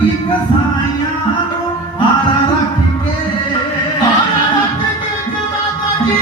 ਕੀ ਕਸਾਈਆਂ ਨੂੰ ਹਾਰਾ ਰੱਖ ਕੇ। ਹਾਰਾ ਰੱਖ ਕੇ ਜਨਾਤਾ ਜੀ